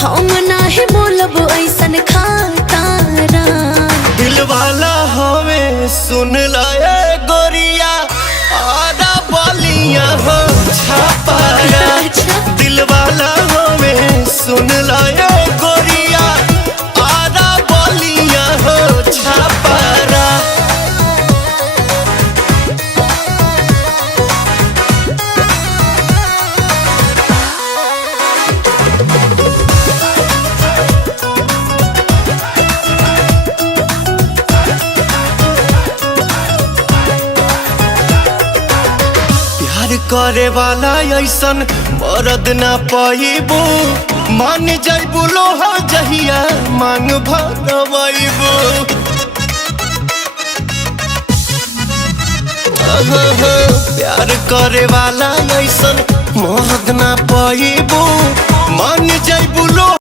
हम नाही बोलब ऐसन खातारा। दिल वाला हमें सुन लाए गोरिया आधा बलिया हो छापारा। दिल वाला हमें सुन लाए गोरिया आधा बलिया हो छापारा। प्यार करे वाला ऐसन मरद ना पाइबू। मान जाइबू लोहा जहिया मांग भरवाइबू। प्यार करे वाला ऐसन मरद ना पाइबू। मान जाइबू लोहा